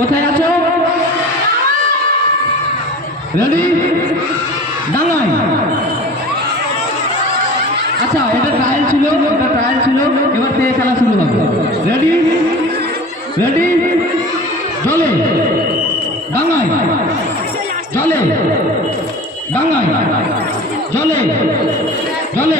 কোথায় আছো? রেডি? ডাঙায়। আচ্ছা, এটা ট্রায়াল ছিল, এবার থেকে খেলা শুরু হবে। রেডি? রেডি? জলে ডাঙায়, জলে ডাঙায়, জলে জলে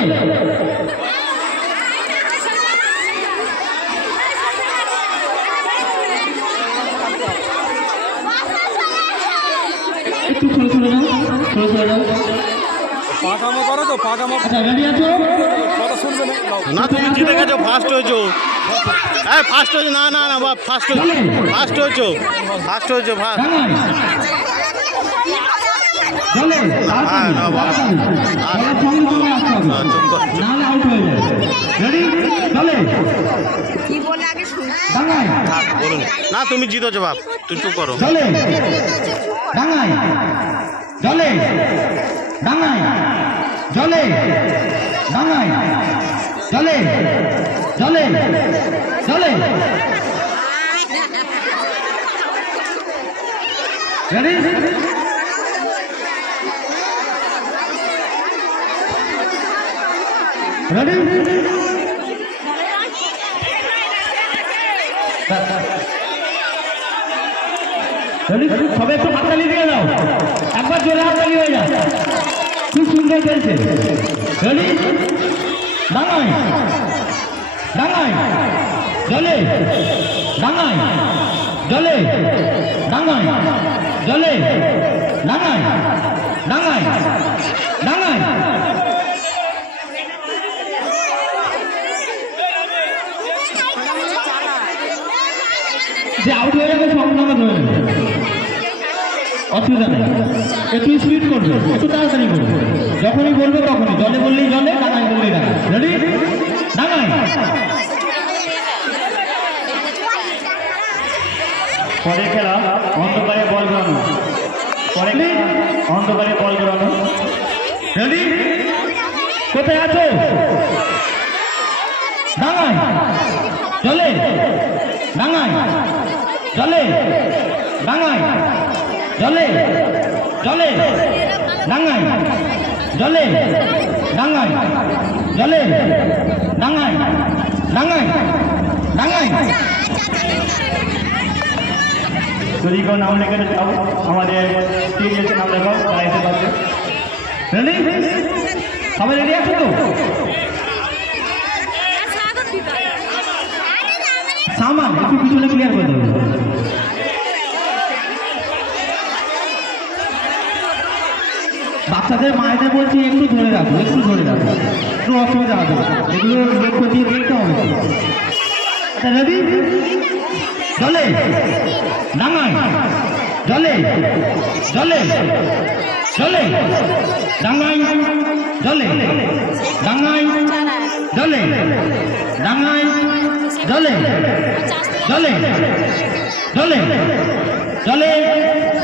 একটু সরে যাও। পাকামো করো তো, পাকামো। আচ্ছা, রেডি আছো? কথা শুনবে না, তুমি জিতে গেছো, ফার্স্ট হয়েছো। হ্যাঁ, ফার্স্ট হয়েছো। না না না, ফার্স্ট হয়েছো, ফার্স্ট হয়েছো, ফার্স্ট হয়েছো, ফার্স্ট। ডাঙায়, জলে হ্যাঁ, না বাবা, সঙ্গে আসতে হবে, নাহলে আউট হয়ে যাবে। রেডি? জলে ডাঙায়, বলুন। না, তুমি জিতেছো বাপ, তুই চুপ করো। জলে ডাঙায়, জলে ডাঙায়, জলে ডাঙায়, জলে জলে জলে। রেডি? রেডি? রেডি? সবাই একটু হাততালি দিয়ে দাও, একবার জোরে হাততালি হয়ে যায়। খুব সুন্দর খেলছে। রেডি? ডাঙায়, ডাঙায়, জলে ডাঙায়, জলে ডাঙায়, জলে ডাঙায়, ডাঙায়, ডাঙায়। যে আউট হয়ে যাবে সম্পূর্ণ ধরে নেবে, অসুবিধা নেই। একটু স্পিড করবে, একটু তাড়াতাড়ি করবে। যখনই বলবে তখনই, জলে বললেই জলে, ডাঙায় বললেই ডাঙায়। রেডি? ডাঙায়। পরে খেলা অন্ধকারে বল বেরোনো, পরে অন্ধকারে বল বেরোনো। রেডি? কোথায় আছো? ডাঙায়, জলে ডাঙায়, জলে ডাঙায়, জলে জলে ডাঙায়, জলে ডাঙায়, জলে ডাঙায়, ডাঙায় ডাঙায়। যদি কেউ নাম লেখে যাও, আমাদের টিম এসে নাম লেখাও, তারা এসে পাচ্ছে। রেডি? সবাই রেডি আছো তো? সামান একটু পিছনে ক্লিয়ার করে দেবো। বাচ্চাদের মায়েদের বলছি একটু ধরে রাখো, একটু ধরে রাখো, একটু অসুবিধা হবে, এগুলো লক্ষ্য দিয়ে দেখতে হবে। আচ্ছা, রেডি? জলে ডাঙায়, জলে জলে জলে ডাঙায়, জলে ডাঙায়, জলে ডাঙায়, জলে জলে জলে জলে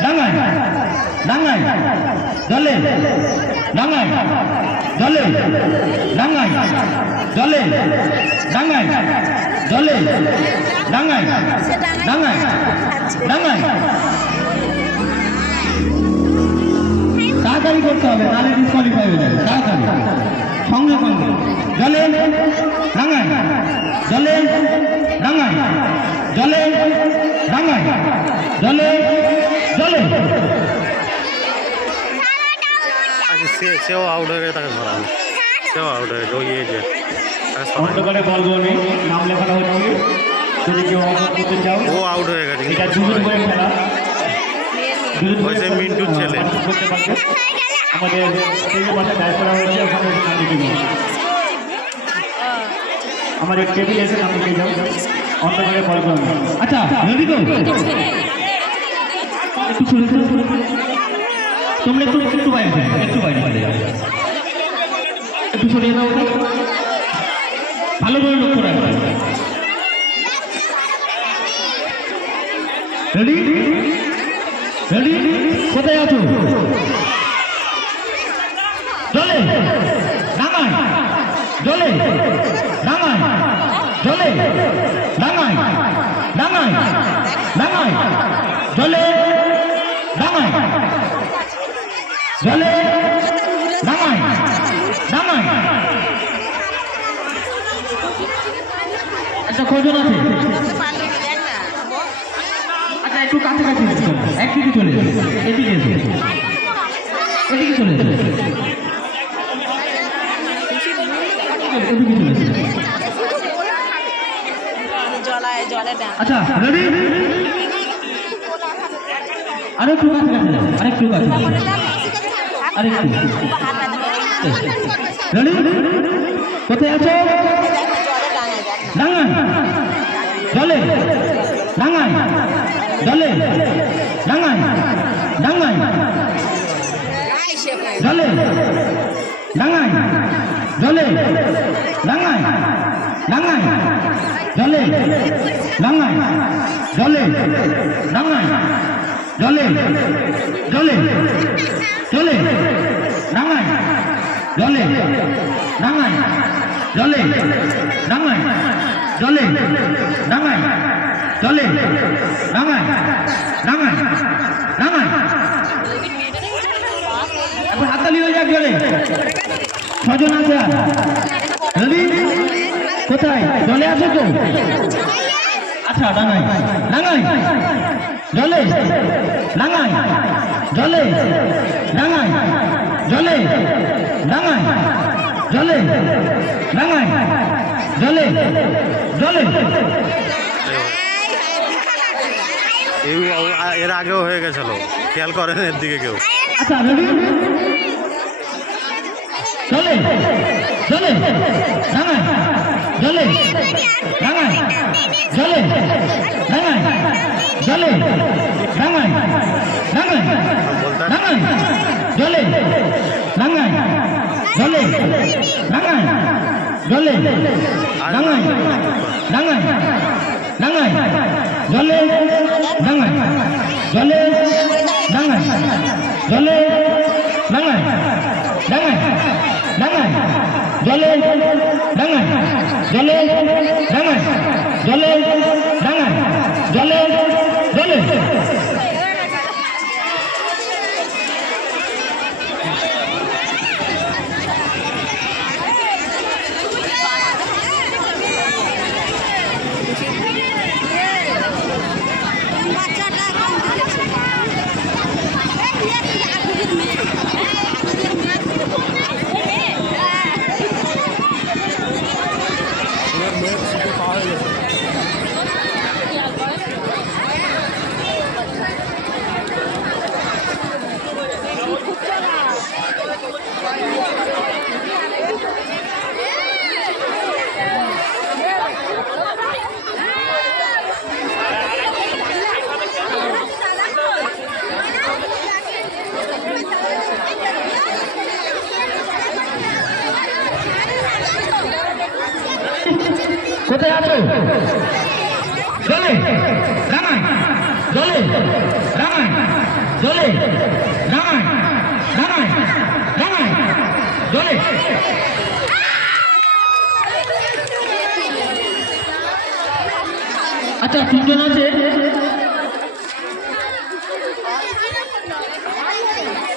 ডাঙায়, ডাঙায়, জলে ডাঙায়, জলে ডাঙায়, জলে ডাঙায়, জলে ডাঙায়, ডাঙায় ডাঙায়। তাড়াতাড়ি করতে হবে, নাহলে ডিসকোয়ালিফাই হয়ে যাবে। তাড়াতাড়ি, সঙ্গে সঙ্গে। জলে ডাঙায়, জলে ডাঙায়, জলে ডাঙায়, জলে জলে। সেও আউট হয়ে গেছে, তাকে ধরা হবে। সেও আউট হয়ে গেছে, ওই যে অন্ধকারে বল গনে নাম লেখানো হচ্ছে। যদি কেউ অংশ করতে চাও, ও আউট হয়ে গেছে। এটা দুজন করে খেলা, দুজন করে ওই যে মিন্টুর ছেলে। করতে পারবে। আমাদের টেবিলের পাশে দায় করা হয়েছে, ওখানে নাম লিখে নিন। আমাদের টেবিল এসে নাম লিখে যাও, অন্ধকারে বল গনে। আচ্ছা, রেডি তো? একটু শুনে তোমরা একটু বাইরে যাও, একটু বাইরে একটু সরিয়ে দাও, ভালো করে লক্ষ্য রাখবে। রেডি? রেডি? কোথায় আছো? জলে ডাঙায়, জলে ডাঙায়, জলে ডাঙায়, ডাঙায় ডাঙায় জলে রাঙায় রাঙায় একটা কজন আছে আচ্ছা একটু কাছাকাছি একদিকে চলে এদিকে এদিকে চলে আচ্ছা রেডি আরেকটু কাছাকাছি আরেকটু কাছাকাছি আরেকটু রেডি কোথায় আছো রাঙায় জলে রাঙায় জলে রাঙায় রাঙায় জলে রাঙায় জলে রাঙায় রাঙায় জলে রাঙায় জলে রাঙায় জলে জলে জলে রাঙায় জলে রাঙায় জলে রাঙায় জলে রাঙায় জলে রাঙায় রাঙায় রাঙায় একবার হাততালি হয়ে যাক জলে ছজন আছে আর রেডি কোথায় জলে আছে তো আচ্ছা রাঙায় রাঙায় জলে রাঙায় জলে রাঙায় জলে রাঙায় জলে রাঙায় জলে জলে এর আগেও হয়ে গেছিল খেয়াল করেন এর দিকে কেউ আচ্ছা রেডি জলে জলে রাঙায় জলে রাঙায় জলে রাঙায় জলে রাঙায় রাঙায় রাঙায় জলে রাঙায় জলে রাঙায় জলে রাঙায় রাঙায় রাঙায় জলে রাঙায় জলে রাঙায় জলে রাঙায় রাঙায় রাঙায় জলে রাঙায় জলে রাঙায় জলে রাঙায় জলে জলে কোথায় আছো জলে রাঙায় জলে রাঙায় জলে রাঙায় রাঙায় রাঙায় জলে আচ্ছা তিনজন আছে